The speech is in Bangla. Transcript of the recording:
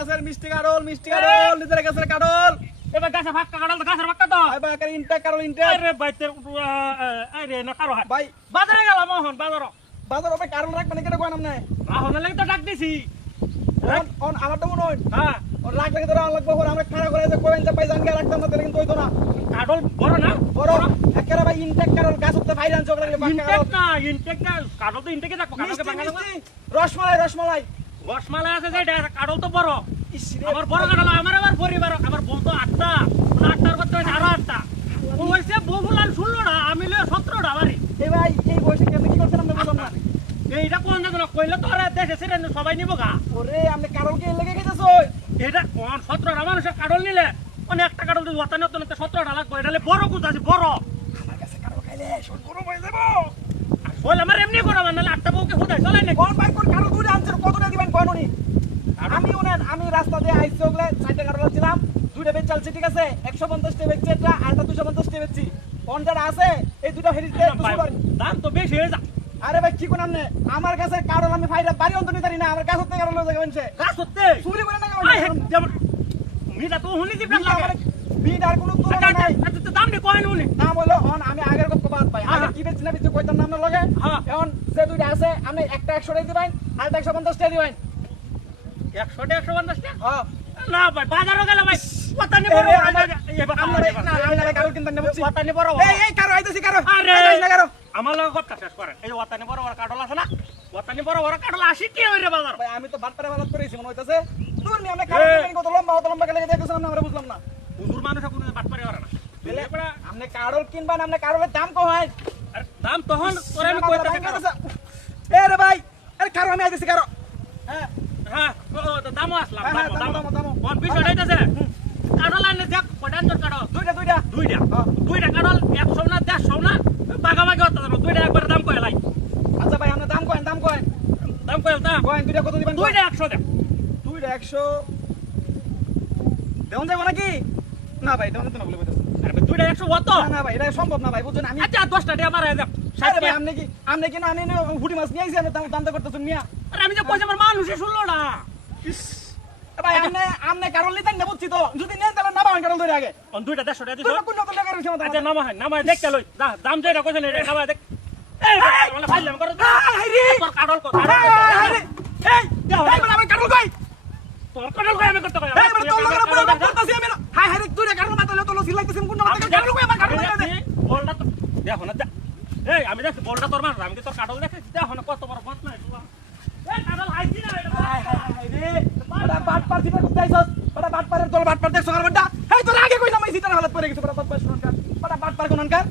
গাছের মিষ্টি কারল নিজের গাছের কারল এবার গাছে ফাঁকা কাটাল তো গাছের ফাঁকা তো ভাই ভাই ইনটেক কারল ইনটেক আরে ভাই তোর আরে না কারো হয় ভাই বাজারে গেলাম মোহন বাজার ওপরে কারল রাখ মানে কেন কোন নাম নাই মোহন লাগি তো ডাক দিছি অন আমার তো মনে হয় হ্যাঁ ওর লাখ লাগে ধরে লাগবে ওর আমরা খাড়া করে যে কোয়েন চাপাই জানকে রাখতাম না তাহলে কিন্তু হইতো না কাটল বড় না বড় একেবারে ভাই ইনটেক কারল গাছ উঠতে ফাইরান চোখ লাগলে ইনটেক না কাটল তো ইনটেকে দেখো কাটলকে বাঙালি রসমালাই রসমালাই আছে যে কাটল তো বড় ইসরে আমার বড় কাটল আমার পরিবার আমার বউ তো 8টা 8টার করতে হইছে আরো 8টা ও হইছে বহুলাল 16টা আমি লয়ে 17টা বাড়ি এই ভাই এই বয়সে কেমনে কি করছেন আমরা বললাম না এইটা কোন জায়গা কইলে তো আরে দেশে ছেড়ে সবাই নিব গা ওরে আপনি কারল কে লেগে গেছস এটা কোন 17টা মানুষের কাটল নিলে মানে একটা কাটল যদি ওয়াতা নতুন 17টা লাগবে এটা বড় কুজ আছে বড় আমার কাছে কারল খাইলে শোন গরম হয়ে যাব বল আমার এমনি করো মানে 8টা বউকে হুদাই চলে না কোন ভাই কোন কারল দুইটা আনছেন কতটা দিবেন কোননি আমি রাস্তা দিয়ে আইছি ওগুলা সাইডে কারল ছিলাম দুইটা বেচ চালছে ঠিক আছে 150 টাকা বেচছে এটা আর 250 টাকা বেচছি পঞ্চাটা আছে এই দুটো হেরিতে দাম তো বেশি হয়ে যা আরে ভাই কি কোন আমনে আমার কাছে কারল আমি ফাইরা বাড়ি অন্ত নিতারি না আমার কাছে থেকে কারল লয়ে যাবেনছে গাছ হতে চুরি করে না মিটা তো হুনি দিবেন লাগে বিড আর কোনো তুলনা নাই আচ্ছা দাম নি কয় নুনি নাম হলো অন আমি আগের কথা বাদ পাই আগে কি বেচছি না বেচছি কইতাম নাম না লগে এখন যে দুইটা আছে আপনি একটা 100 টাকা দিবেন আর 150 টাকা দিবেন 100 টাকা 150 টাকা হ্যাঁ না ভাই বাজারে গেলে ভাই ওয়াতা নি বড় আমরা কারল কিনতে নেব ওয়াতা নি বড় এই কারো আইতেছি কারো আরে না কারো আমার লগে কথা শেষ করেন এই ওয়াতা নি বড় কাটল আছে না ওয়াতা নি বড় কাটল 80 টাকা হইরে বাজার ভাই আমি তো বাটপারে বাজার করেছি মনে হইতাছে দূর নি আমরা কারল কিনতে কত লম্বা গেলে দেখতেছেন আমরা বুঝলাম না হুজুর মানুষ কোন বাট পারে ওরা না আপনি কারল কিনবেন আপনি কারলের দাম কম হয় আরে দাম তখন তোরে আমি কইতাছি এ রে ভাই আরে কারো আমি আইতেছি কারো হ্যাঁ হ্যাঁ দামও আসলাম দাম কোন বিষয় হইতাছে কাটল আনলে দেখ কয়টা তোর কাটল দুইটা কাটল 100 না 150 না বাগাবাগি হতে যাবে দুইটা একবার দাম কয় লাই আচ্ছা ভাই আপনি দাম কয় দাম কয় দুইটা কত দিবেন দুইটা 100 দে দুইটা 100 দেন যাবো নাকি না ভাই দেন তো না বলে কইতাছি আরে দুইটা 100 হতো না ভাই এটা সম্ভব না ভাই বুঝছেন আমি আচ্ছা 10টা টাকা মারা দেব আরে ভাই আপনি কি না আনি হুটি মাছ নিয়ে আইছি আপনি দাম করতেছেন মিয়া আরে আমি যে কইছি আমার মানুষে শুনলো না ভাই আপনি কারণ নিতেন না বুঝছি তো যদি নেন তাহলে না ভাই কারণ ধরে আগে কোন দুইটা 150 টাকা দিছো কোন নতুন টাকা রইছে আচ্ছা নামায় দেখতে লই দাম যেটা কইছেন এটা খাওয়া দেখ এই মানে ফাইলাম করো তোর কাটল কত এই আমার কারণ কই তোর কাটল কই আমি করতে কই এই তোর লগরে পুরো করতেছি আমি হাই হাই দুইটা কারণ মাথালে তো সিলাইতেছেন কোন না কারণ কই আমার কারণ দে বলটা তো দেখো না এই আমি দেখছি বলটা তোর মার আমি কি তোর কাটল দেখছি দেখো না কত বড় বদনা এই কাটল আইছি না এটা হাই রে বড় বাট পার দিতে করতে আইছস বড় বাট পারের দল বাট পার দেখছ আর বড় এই তোর আগে কইলাম এই সিটার হালত পড়ে গেছে বড় বাট পার শুনকার বড় বাট পার কোনকার